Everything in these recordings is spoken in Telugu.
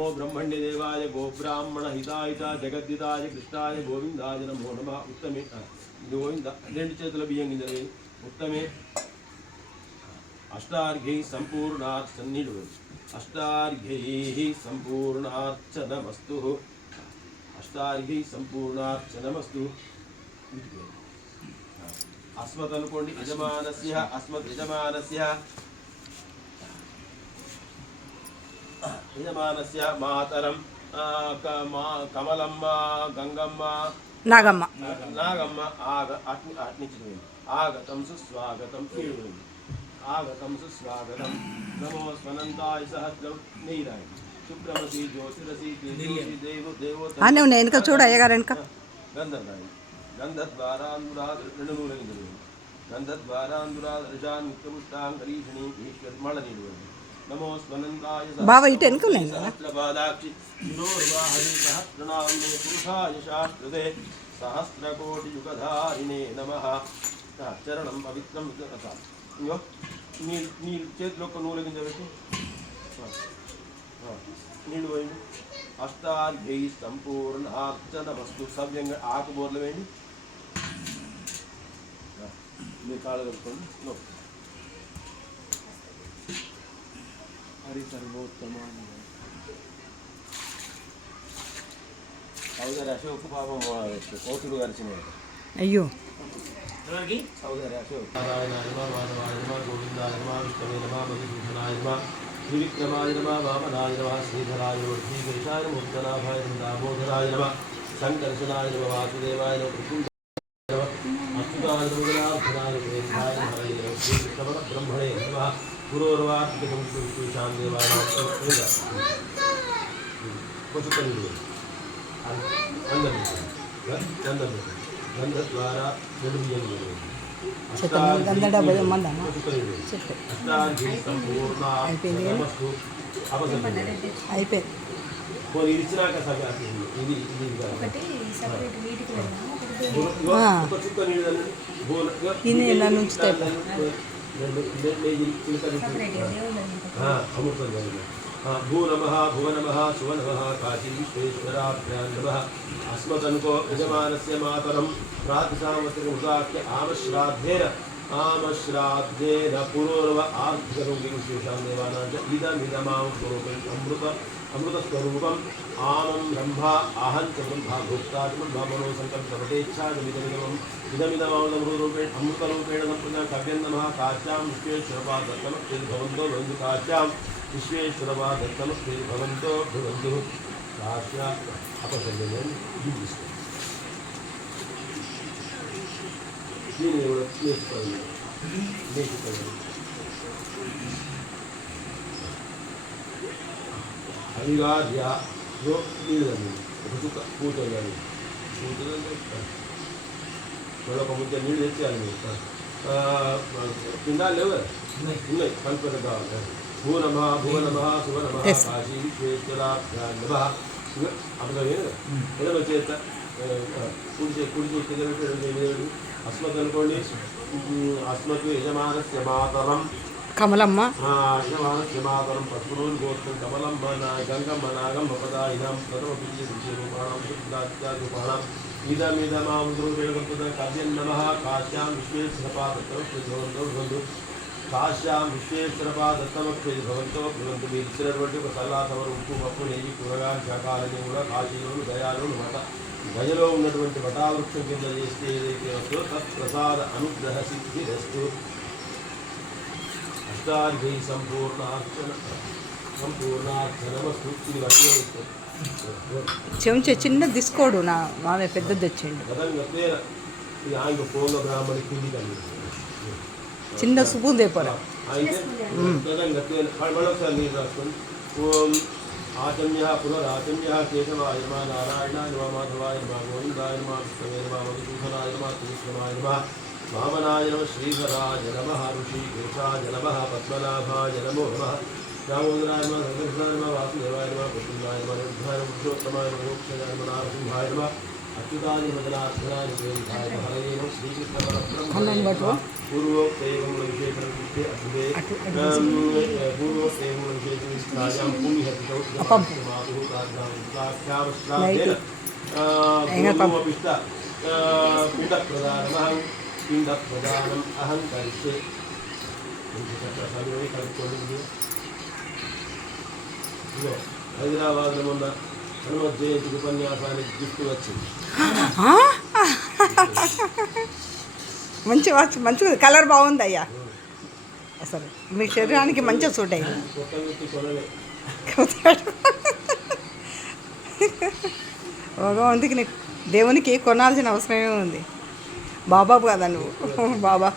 ब्रह्मण्य देवाय गो ब्राह्मण हिताय जगद्दिताय कृष्णाय गोविंदाय नमो नमः उत्तमे गोविंद రెండు చేతుల బియ్యం గింజలు ఉత్తమే అష్టార్ఘ్యై సంపూర్ణార్చనీడు అష్టార్ఘ్యై సంపూర్ణార్చనమస్తు అష్టార్ఘ్యై సంపూర్ణార్చనమస్తు అస్మత్ అనుకోండి యజమానస్య అస్మత్ యజమానస్య యజమానస్య మాతరం కమలమ్మ గంగమ్మ నాగమ్మ నాగమ్మ అట్నించి ఆగతం సుస్వాగతం ఆగతం సుస్వాగతం నమో స్వనంతాయ సహస్రం నీరాయ శుభ్రమసి జ్యోతిరసి దేవోత వెనక చూడు అయ్యగారు వెనక గంధర్వాయ గంధద్వారాంధురాధృణులగిరి గంధద్వారాంధురాధృజాన్ నిత్యపుష్టాంగరీషిణి ఈశ్వర్ మళ్ళ నీడు నమో స్వనంతాయ బాబా ఇటు వెనుకలే సహస్రపాదాక్షి శిరోర్వాహని సహస్రనామ్నే పురుషాయ శాస్త్రదే సహస్రకోటియుగధారిణే నమః చరణం పవిత్రం ఇంకో నీ చేతిలో ఒక నూనె గింజ పెట్టి నీళ్ళు పోయింది అష్టార్ఘ్యై సంపూర్ణార్చన వస్తు సవ్యంగా ఆకుబోర్లు వేయండి మీ కాళ్ళు కలుపుకోండి హరి సర్వోత్తమాన్ని సౌదరి అశోక్ పాపం కోతుడు గరిచిన అయ్యో సౌదరి అశోక్ నారాయణాయ నమః మాధవాయ నమః గోవిందాయ నమః విష్ణవే నమః మధుసూదనాయ నమః త్రివిక్రమాయ నమః వామనాయ నమః శ్రీధరాయ శ్రీకేశాయ ముక్తనాభాయ దామోదరాయ నమః సంకర్షణాయ నమః వాసుదేవాయ నమః అచ్యుతాయ మంగళార్చనాయ వేదాయ నమః శ్రీకృష్ణ బ్రహ్మణే నమః గురోర్వార్తికం శ్రీశాం దేవాయ పశుపతి గంధద్వారా అయిపోయింది ఇచ్చినాక ఇది ఇలా నుంచి భూ నమః భువ నమః శువ నమః కాశీ విశ్వేశ్వరాభ్యాం నమః అస్మదనుకో యజమానస్య మాతరం ప్రాతిసామస్య ఆమశ్రాద్ధేన పురోర్వ ఆర్ధకం విశేషాం దేవానాం ఇదమిదమాం స్వరూపం అమృతస్వరూపం ఆమం బ్రహ్మ అహం చ బ్రహ్మ భోక్తా బ్రహ్మ మనో సంకల్పవతేచ్ఛామిదమిదమం ఇదమిదమామృతరూపేణ అమృతరూపేణ సంపూర్ణ కవ్యం నమః కాశ్యాం విశ్వేశ్వరపాదత్తమస్యేర్భవంతో భవంతు కాశ్యాం విశ్వేశ్వరపాదత్తమస్యేర్భవంతో భవంతు కాశ్యా అపసర్జనం జీవిస్తుంది దీన్ని కూడా నేర్చుకోవాలి అవిగార్య నీళ్ళని ఒక చుక్క పూతలు పూతలు ఒక ముద్ద నీళ్ళు తెచ్చేయాలి కింద లేవు ఉన్నాయి కల్పన కావాలి భూ నమః భువ నమః శుభ నమః కాశీ విశ్వేశ్వరాభ్యాం నమః అప్పుడు ఎడమ చేత కుడి చేతి అస్మత్ అనుకోండి అస్మత్ యజమానస్య మాతరం కమలమ్మ యజమానస్య మాతరం పశువులు గోత్రం కమలమ్మ గంగమ్మ నాగమ్మ పదాయినాం ప్రథమ రూపాణం ఇదమిదమాం కవ్యం నమః కాశ్యాం విశ్వేశ్వరపాదత్తమక్షేభవంతో కాశ్యాం విశ్వేశ్వరపాదత్తమక్షేభవంతో భవంతు మీరు ఇచ్చినటువంటి ఒక సల్లాసవరు ఉప్పు పప్పు నెయ్యి కూరగాయలు శాకాలని కూడా కాశీలు దయాలు మత గజలో ఉన్నటువంటి వటావృక్షం కింద చేస్తే ఏదైతే వస్తుందో తత్ప్రసాద అనుగ్రహ సిద్ధిరస్తు అష్టార్ఘ్యై సంపూర్ణార్చనమస్తు ఇది వట్టిగా చెంచా చిన్న తీసుకోడు నా మామే పెద్దది తెచ్చిండు ఇది ఆయన పోంగ బ్రాహ్మణి కింది కలిగి చిన్న సుపు దేపరా అయితే మళ్ళొకసారి నీరు రాసుకొని ఓం ఆచమ్య పునరాచమ్య కేశవాయ నమ నారాయణాయ నమ మాధవాయ నమ గోవిందాయ నమ విష్ణవే నమ మధుసూదనాయ నమ శ్రీకృష్ణాయ నమ వామనాయ నమ శ్రీధరాయ నమ ఋషికేశాయ నమ పద్మనాభాయ నమో నమ దామోదరాయ నమ సంకర్షణాయ నమ వాసుదేవాయ నమ పురుషాయ నమ నిర్భాయ పురుషోత్తమాయ నమ మోక్షాయ నమ నారసింహాయ నమ అచ్యుతాయ మదనార్థనాయ హరయే నమ శ్రీకృష్ణ పరబ్రహ్మణే పూర్వోక్తైవం విశేషణం ఇస్తే అద్భుతే పూర్వోక్తైవం విశేషణం ఇస్తాయాం పుణ్యహతితో మాతుః ప్రార్థాం పూర్వపిష్ట పిండప్రదానమహం పిండప్రదానం అహం కరిష్యే కలుపుకోండి. ఇదిగో హైదరాబాద్లో మొన్న హనుమత్ జయంతి ఉపన్యాసానికి గిఫ్ట్ వచ్చింది. మంచిగా కలర్ బాగుంది అయ్యా. అసలు మీ శరీరానికి మంచిగా సూట్ అయ్యింది. భగవంతుకి నీకు దేవునికి కొనాల్సిన అవసరమే ఉంది. బాబాబు కదా నువ్వు బాబా.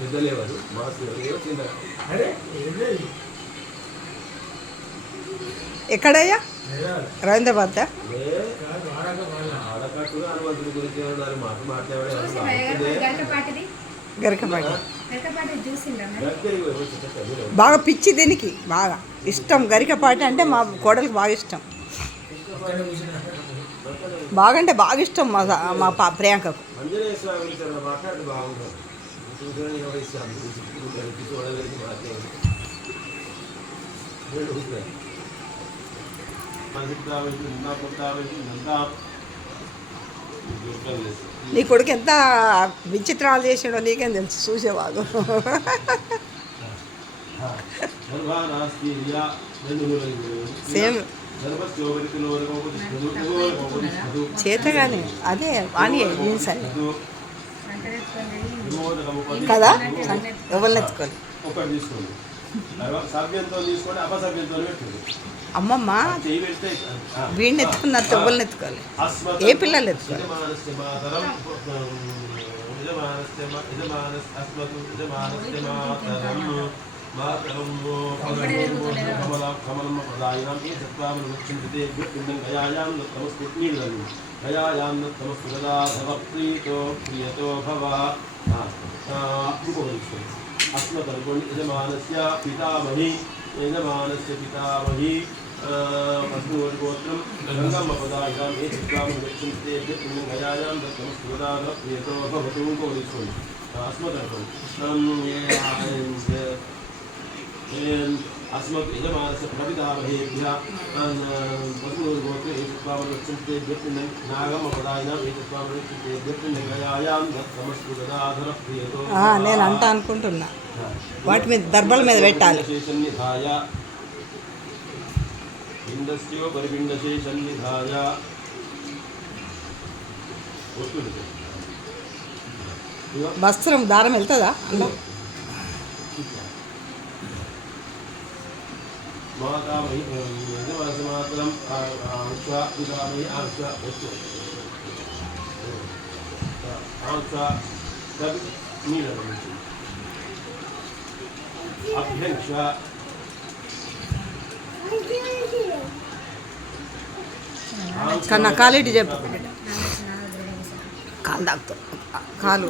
పెద్దలేవారు ఎక్కడయ్యా? రవీంద్రబాద్. ఆడకట్టుగా హనుమంతుడి గురించి మాట్లాడే గరికపాటి బాగా పిచ్చి, దీనికి బాగా ఇష్టం. గరికపాటి అంటే మా కోడలికి బాగా ఇష్టం. బాగా అంటే బాగా ఇష్టం మా ప్రియాంకకు. ఆంజనేయ స్వామి గురించి మాట్లాడి బాగుంటుంది. నీ కొడుకు ఎంత విచిత్రాలు చేసాడో నీకేం తెలుసు, చూసేవాడు. సేమ్ చేతగానే అదే అని సరే కదా, ఎవరిని ఎత్తుకోవాలి. అమ్మమ్మ వీడిని ఎత్తుకున్నారు, ఎవరిని ఎత్తుకోవాలి. ఏ పిల్లలు ఎత్తుకోవాలి. अस्मदनुकोण्ड यजमानस्य पितामही यजमानस्य पितामही अस्मद्गोत्रं गङ्गम्मपदायाम् एतद्वामनुगच्छन्ते गयायां दत्तमस्तुदाः प्रियतो भवतु कोरिस्वन् अस्मदनुकोण्ड अस्मद् यजमानस्य प्रपितामहेभ्यः अस्मद्गोत्रे एतद्वामनुगच्छन्ते नागम्मपदायाम् एतद्वामनुगच्छन्ते गयायां दत्तमस्तुदाः प्रियतो. నేను అంట అనుకుంటున్నా వాటి మీద దర్బల మీద పెట్టాలి. వస్త్రం దారం వెళ్తుందా? మాతామహి మాత్రం పితామహి అభ్యంక్ష కన్నా కాలేటి చెప్పు. కాలు డాక్టర్ కాలు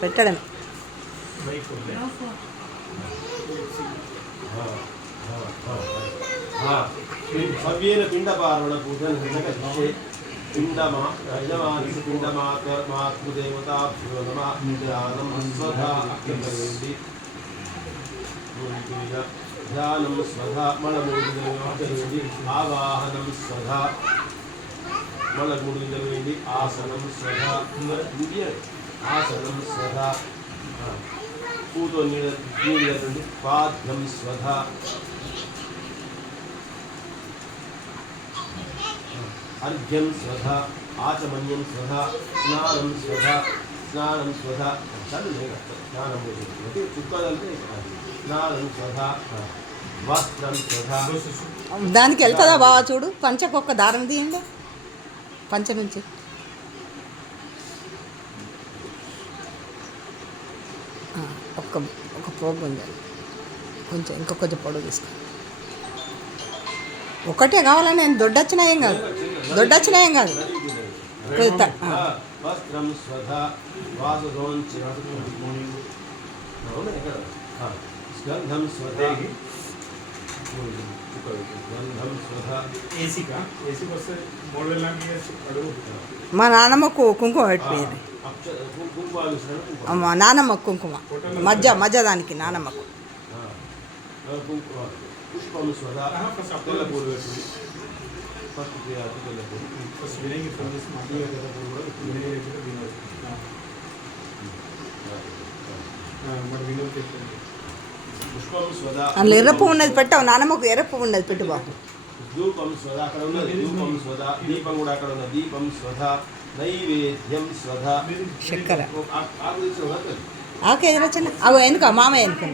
పెట్టడం. సవ్యేన పిండపారణ పూజన విషే పిండమా యజమానసి పిండమాతృదేవతాభ్యో నమః ధ్యానం స్వధా అభ్యంతరేంది ధ్యానం స్వధా మలమూలిదేవి ఆవాహనం స్వధా మలమూలిదేవి ఆసనం స్వధా ఆసనం స్వధా పూతో నీళ్ళండి పాద్యం స్వధా అర్ఘ్యం స్వధా ఆచమన్యం స్వధా స్నానం స్వధా స్నానం స్వధా స్నానం చుక్కదంటే స్నానం స్వధా వస్త్రం స్వధా. దానికి వెళ్తుందా బాగా? చూడు పంచకు ఒక్క దారం తీయండి, పంచ నుంచి. ఒక పోగు ఉంది, కొంచెం ఇంకొంచెం పొడవు తీసుకో. ఒకటే కావాలని నేను దొడ్డొచ్చినా ఏం కాదు, దొడ్డొచ్చినా ఏం కాదు. వస్త్రం స్వధా गंधम स्वधा गंधम स्वधा ఏసీ వస్తే 3,000 అడుగు. మా నాన్నమ్మకు కుంకుమ పెట్టిపోయింది. మా నాన్నమ్మకు కుంకుమ మధ్య దానికి నాన్నమ్మకు. పుష్పం స్వధా తెల్ల పూలు పెట్టి ఫస్ట్ తెల్ల పూలు ఫస్ట్ వినేగి ఫోన్ చేసి పుష్పం స్వధా అందులో ఎర్ర పువ్వు ఉన్నది పెట్టావు. నాన్నమ్మకు ఎర్ర పువ్వు ఉన్నది పెట్టు బాబు. ధూపం స్వధా అక్కడ ఉన్నది. ధూపం స్వధా దీపం కూడా అక్కడ ఉన్నది. దీపం స్వధా నైవేద్యం స్వధా చక్కెర ఆకు తెచ్చిన ఆకు ఎదురు వచ్చిన అగో ఎందుకు మామయ్య ఎందుకు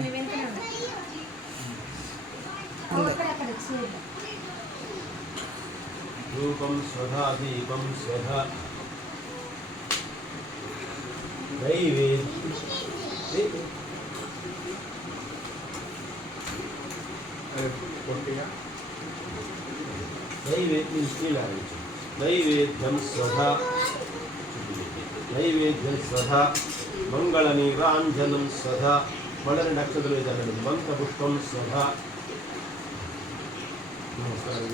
ధూపం స్వధా దీపం స్వధా నైవేద్యం నైవేద్యం స్వధా నైవేద్యం స్వధా మంగళ నీరాంజనం స్వధా మళ్ళీ నక్షత్రం ఇదనండి. మంత్రపుష్పం స్వధా నమస్కారం.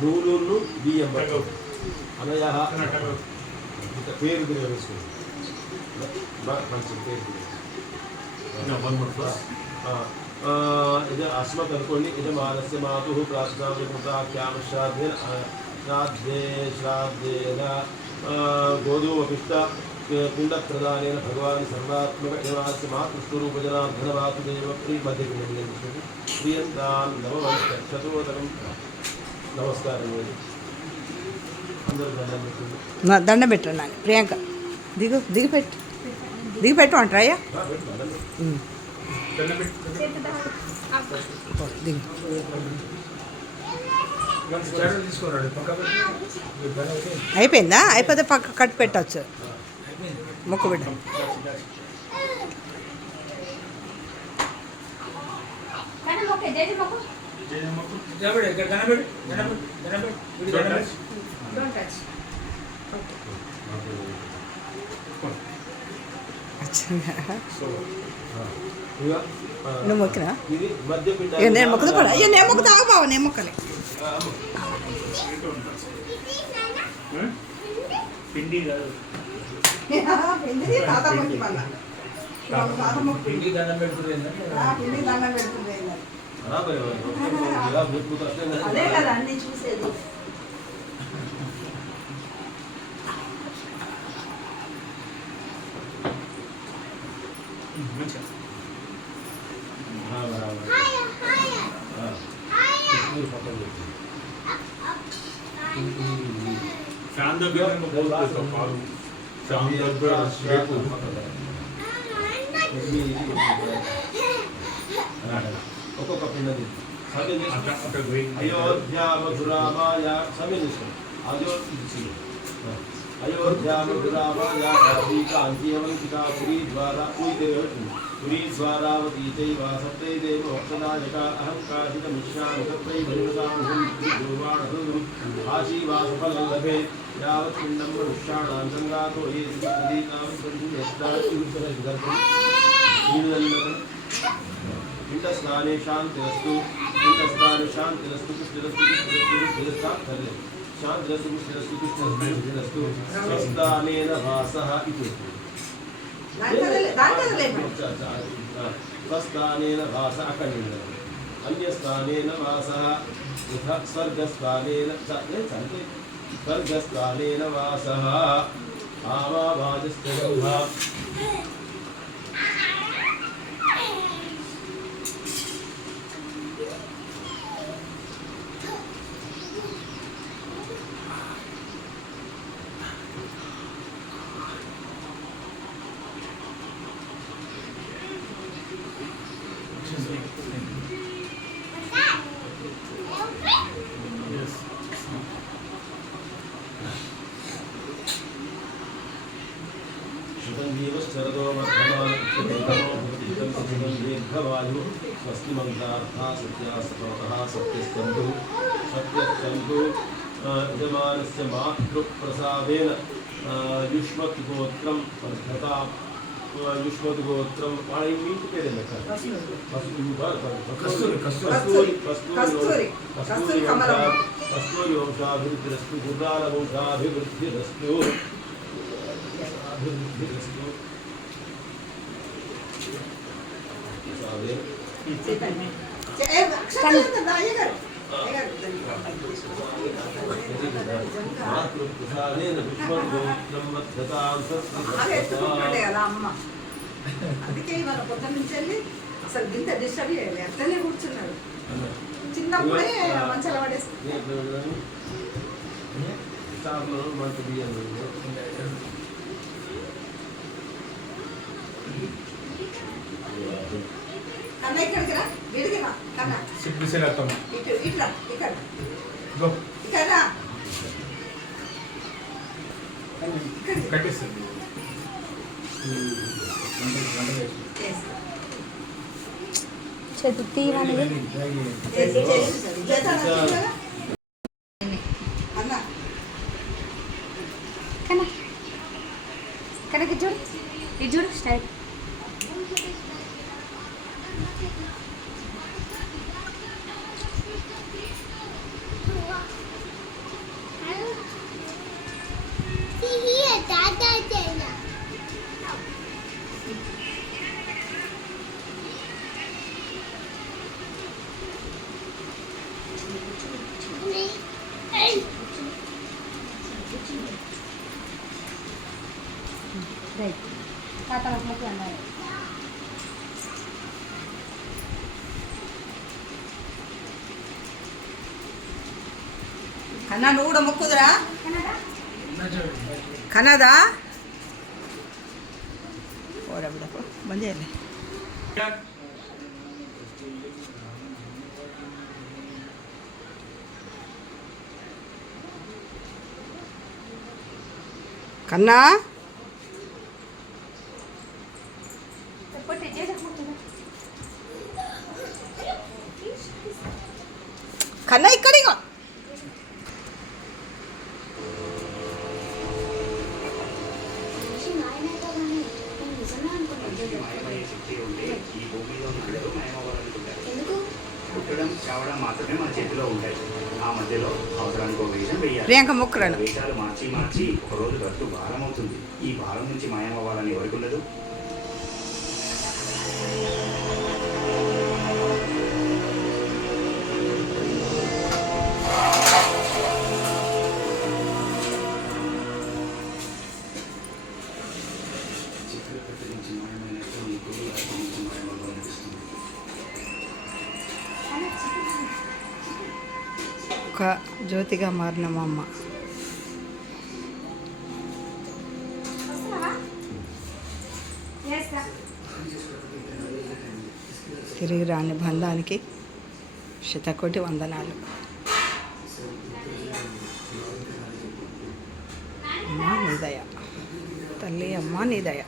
నూనెను బియ్యం పట్టు అనయ ఇంత పేరు వేసుకుంది మంచి పేరు ఇది అస్మత్ అనుకోండి. యజమానస్య మాతు ప్రార్థనాఖ్యామ శ్రాద్ధేన గోధూమపిష్ట పిండప్రదానేన భగవాన్ సర్వాత్మక యజమానస్య మాతృష్ణరూపజనార్ధనవాసుదేవ ప్రియమధ్యపిండి ప్రియంతాన్ నవవంశతోదరం. నమస్కారం. అందరూ దండం పెట్టండి. దండం పెట్టు నాన్న. ప్రియాంక దిగిపెట్టు అంటారయ్యా. దిగు అయిపోయిందా? అయిపోతే పక్క కట్టు పెట్టచ్చు. మొక్కు బిడ్డ నువ్వు మొక్కినా? ఇది మధ్యపిండ. నేను మొక్కుతా పడ. అయ్యో నేను మొక్కుతా బావ. నేను మొక్కలే. పిండి కాదు పిండి దండం పెడుతుంది. అదే కదా అన్ని చూసేది. ఫ్యాన్ దగ్గర ఫ్యాన్ దగ్గర ఒక్కొక్క పిల్లది అయోధ్య మధురామాయ సమయం తీసుకోండి. అయోధ్య మధురామాయ కాంతివంతికా పురీ ద్వారా పురీ ద్వారావతీ చైవ సప్తైదేవ వక్షదాయక అహంకాశిత మిశ్రామితై ఆశీవాసఫలే యావత్ పిండం మనుష్యాణాం సంగాతో ఏ పిండస్నానే శాంతిరస్తు పిండస్నానే శాంతిరస్తు పుష్టిరస్తు పుష్టిరస్తు శాంతిరస్తు పుష్టిరస్తు పుష్టిరస్తు స్వస్థానేన వాసః ఇతి స్వస్థానేన వాసః అఖండ అన్యస్థానేన వాసః యథా స్వర్గస్థానేన స్వర్గస్థానేన వాసః ఆవావాజస్య గంధః శరదో దీర్ఘవాయు స్వస్తి మంత్రార్థ సత్యాస్తవః సత్యస్కంధు సత్యస్కంధు యజమానస్య మాతృప్రసాదేన యుష్మద్గోత్రం వర్ధతా యుష్మద్గోత్రం వాళ్ళ ఇంటి పేరేంట కస్తూరి వంశాభివృద్ధిరస్తు గుర్రాల వంశాభివృద్ధిరస్తు అభివృద్ధిరస్తు అందుకే మన పొద్దు నుంచి వెళ్ళి అసలు గింత డిస్టర్బ్ చేయాలి అట్లనే కూర్చున్నాడు చిన్నప్పుడే మంచాల పడేస్తుంది కన్నా ఇక్కడికి రా వీడికి రా కన్నా ఇటు ఇట్లా ఇక్కడ ఇక్కడ రా కట్టేస్తుంది చతుర్థి కనక చూడు ఇది చూడు స్టైల్ తాత మొక్కలు అన్నారు కన్నా నువ్వు కూడా మొక్కుదురా కన్నదా ఓడబిడకు బంద్ చేయలే కన్నా కన్నా ఇక్కడిగా పుట్టడం చావడం మాత్రమే మన చేతిలో ఉంటాయి. ఆ మధ్యలో అవసరానికి ఒక వేషం వేయాలి. ప్రియాంక మొక్కలను వేషాలు మార్చి ఒక రోజు గట్టు భారం అవుతుంది. ఈ భారం నుంచి మాయమవ్వాలని ఎవరికి ఉండదు. ఒక జ్యోతిగా మారిన మా అమ్మ తిరిగి రాని బంధానికి శతకోటి వందనాలు. అమ్మ నీ దయ, తల్లి అమ్మ నీ దయ.